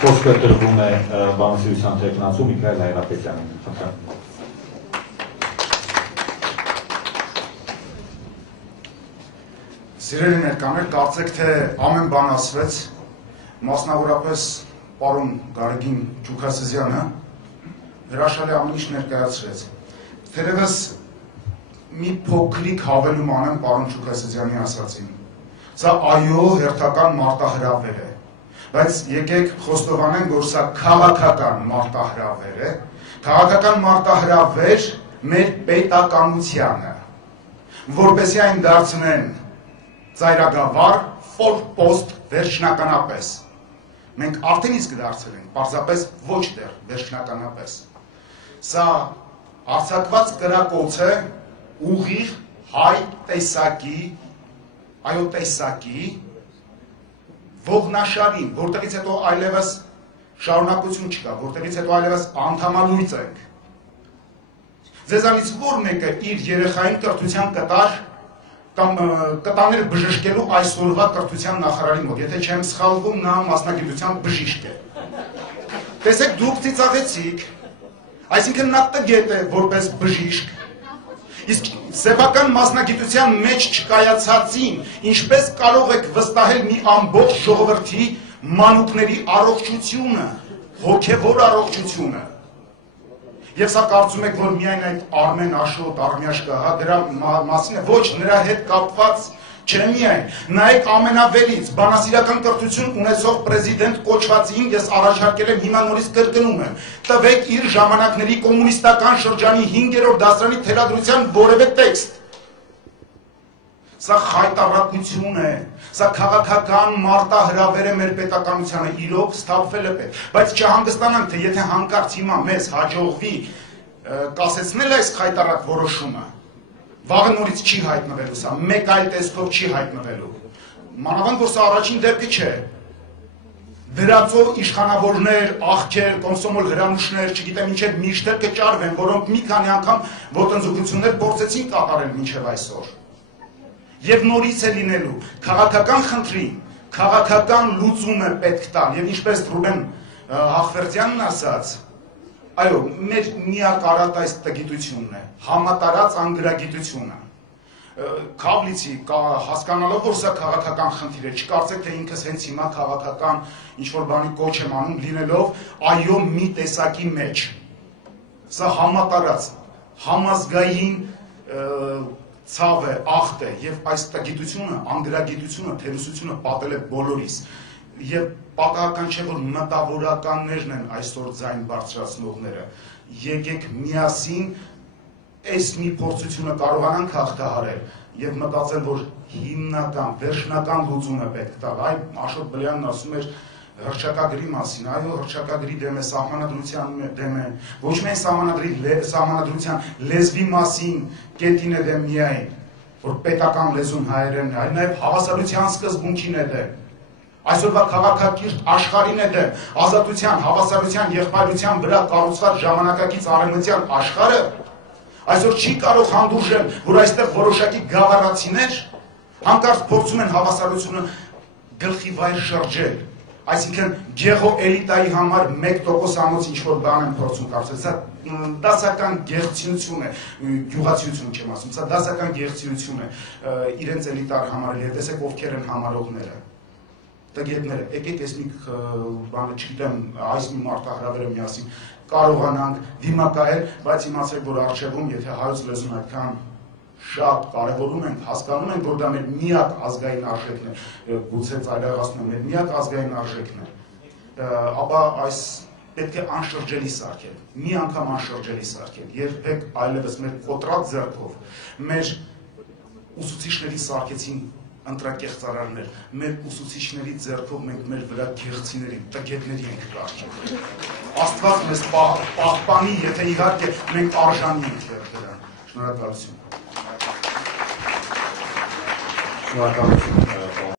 Խոսքը տրվում է բանասիրության թեկնածու Միքայել Հայրապետյանին։ Սիրելի ներկաներ, կարծեք թե ամեն բան ասվեց, մասնավորապես պարոն Գարեգին Ջուքասեզյանը հրաշալի ամեն ինչ ներկայացրեց։ Թերևս մի փոքրիկ հավելում անեմ պարոն Ջուքասեզյանի ասածին։ Սա այո հերթական մարտահրավեր է, բայց եկեք խոստովանենք, որ սա քաղաքական մարտահրավեր է, քաղաքական մարտահրավեր մեր պետականությանը, որպեսզի այն դարձնեն ծայրագավառ, ֆորպոստ վերջնականապես։ Մենք արդեն իսկ դարձել ենք, պարզապես ոչ դեռ վերջնականապես։ Սա արձակված կրակոց է ուղիղ հայ տեսակի, այո տեսակի, ողնաշարին, որտեղից հետո այլևս շարունակություն չկա, որտեղից հետո այլևս անդամալույց ենք։ Ձեզանից որ մեկը իր երեխային կրթության կտար կամ կտաներ բժշկելու այսօրվա կրթության նախարարի մոտ, եթե չեմ սխալվում, նա մասնագիտության բժիշկ է։ Տեսեք, դուք ծիծաղեցիք, այսինքն նա տգետ է որպես բժիշկ, իսկ սեփական մասնագիտության մեջ չկայացածին ինչպես կարող եք վստահել մի ամբողջ ժողովրդի մանուկների առողջությունը, հոգևոր առողջությունը։ Եվ սա կարծում եք, որ միայն այդ Արմեն Աշոտ, Արմյաշկա, դրա մասին է, ոչ, նրա հետ կապված չէ միայն։ Նայեք ամենավերից, բանասիրական կրթություն ունեցող պրեզիդենտ կոչվածին ես առաջարկել եմ, հիմա նորից կրկնում եմ, տվեք իր ժամանակների կոմունիստական շրջանի 5-րդ դասարանի թելադրության որևէ տեքստ։ Սա խայտառակություն է, սա քաղաքական մարտահրավեր է մեր պետականությանը, իրոք սթափվել է պետք, բայց չհանգստանանք, թե եթե հանկարծ հիմա մեզ հաջողվի կասեցնել այս խայտառակ որոշումը, վաղը նորից չի հայտնվելու սա, մեկ այլ տեսքով չի հայտնվելու, մանավանդ որ սա առաջին դեպքը չէ, դրածով իշխանավորներ, աղջեր, կոմսոմոլ հրանուշներ, չգիտեմ ինչեր միշտեր կճարվեն, որոնք մի քանի անգամ ոտնձգություններ փորձեցին կատարել մինչև այսօր։ Եվ նորից է լինելու, քաղաքական խնդրի, քաղաքական լուծում է պետք տալ, եւ ինչպես Ռուբեն Հախվերդյանն ասաց, այո, մեր միակ արատ այս տգիտությունն է, համատարած անգրագիտությունը։ Քավլիցի հասկանալով, որ սա քաղաքական խնդիր է, չկարծեք, թե ինքս հենց հիմա քաղաքական ինչ-որ բանի կոչ եմ անում, լինելով այո մի տեսակի մեջ։ Սա համատարած, համազգային ցավ է, ախտ է, եւ այս տգիտությունը, անգրագիտությունը, թերուսությունը պատել է բոլորիս։ Եվ պատահական չէ, որ մտավորականներն են այսօր ձայն բարձրացնողները։ Եկեք միասին այս մի փորձությունը կարողանանք հաղթահարել եւ մտածել, որ հիմնական, վերջնական լուծում է պետք տալ։ Այ Աշոտ Բլյանն ասում էր հռչակագրի մասին, այո, հռչակագրի դեմ է, սահմանադրության դեմ է, ոչ միայն սահմանադրության լեզվի մասին կետին է դեմ միայն, որ պետական լեզուն հայերենն է, այլ նաև հավասարության սկզբունքին է դեմ, այսօրվա քաղաքակիրթ աշխարհին է դեմ, ազատության, հավասարության, եղբայրության վրա կառուցված ժամանակակից արևմտյան աշխարհը այսօր չի կարող հանդուրժել, որ այստեղ որոշակի գավառացիներ հանկարծ փորձում են հավասարությունը գլխի վայր շրջել։ Այսինքն գեղոէլիտայի համար 1%-անոց ինչ-որ բան են փորձում կապել, սա դասական գեղեցիություն է, գյուղացիություն չեմ ասում, սա դասական գեղեցիություն է իրենց էլիտար համարել, եւ տեսեք ովքեր են համարողները, տգետները, եկեք այս մի բանը, չգիտեմ, այս մի մարտահրավերը միասին կարողանանք դիմակայել, բայց իմացեք, որ առջևում, եթե հայոց լեզուն այդքան շատ կարևորում ենք, հասկանում ենք, որ դա մեր միակ ազգային արժեքն է, գուցե ծայրահեղացնում մեր միակ ազգային արժեքն է, ապա այս պետք է անշրջելի սարքել, մի անգամ անշրջելի սարքել, երբեք այլևս մեր կոտրած ձեռքով, մեր ուսուցիչների սարքեցին ընտրակեղծարարներ, մեր ուսուցիչների ձեռքով մենք մեր վրա գեղեցիների, տգետների ենք կառչել։ Աստված մեզ պահպանի, եթե իհարկե մենք արժանի ենք դրան։ Շնորհակալություն։ Շնորհակալություն։